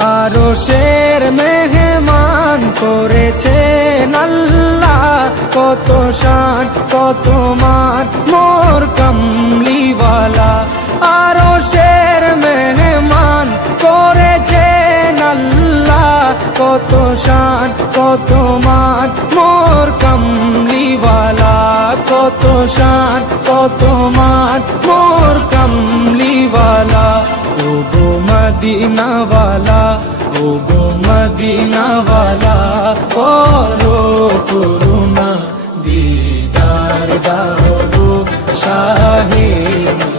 আরশের মেহমান করেছেন আল্লাহ, কত শান কত মান মোর কামলিওয়ালা। আরশের মেহমান করেছেন আল্লাহ, কত শান কত মান মোর কামলিওয়ালা, কত শান কত মান মোর কামলিওয়ালা। ও গো মদিনাওয়ালা, ও গো মদিনাওয়ালা, করো করুণা দিদার দাও গো শাহে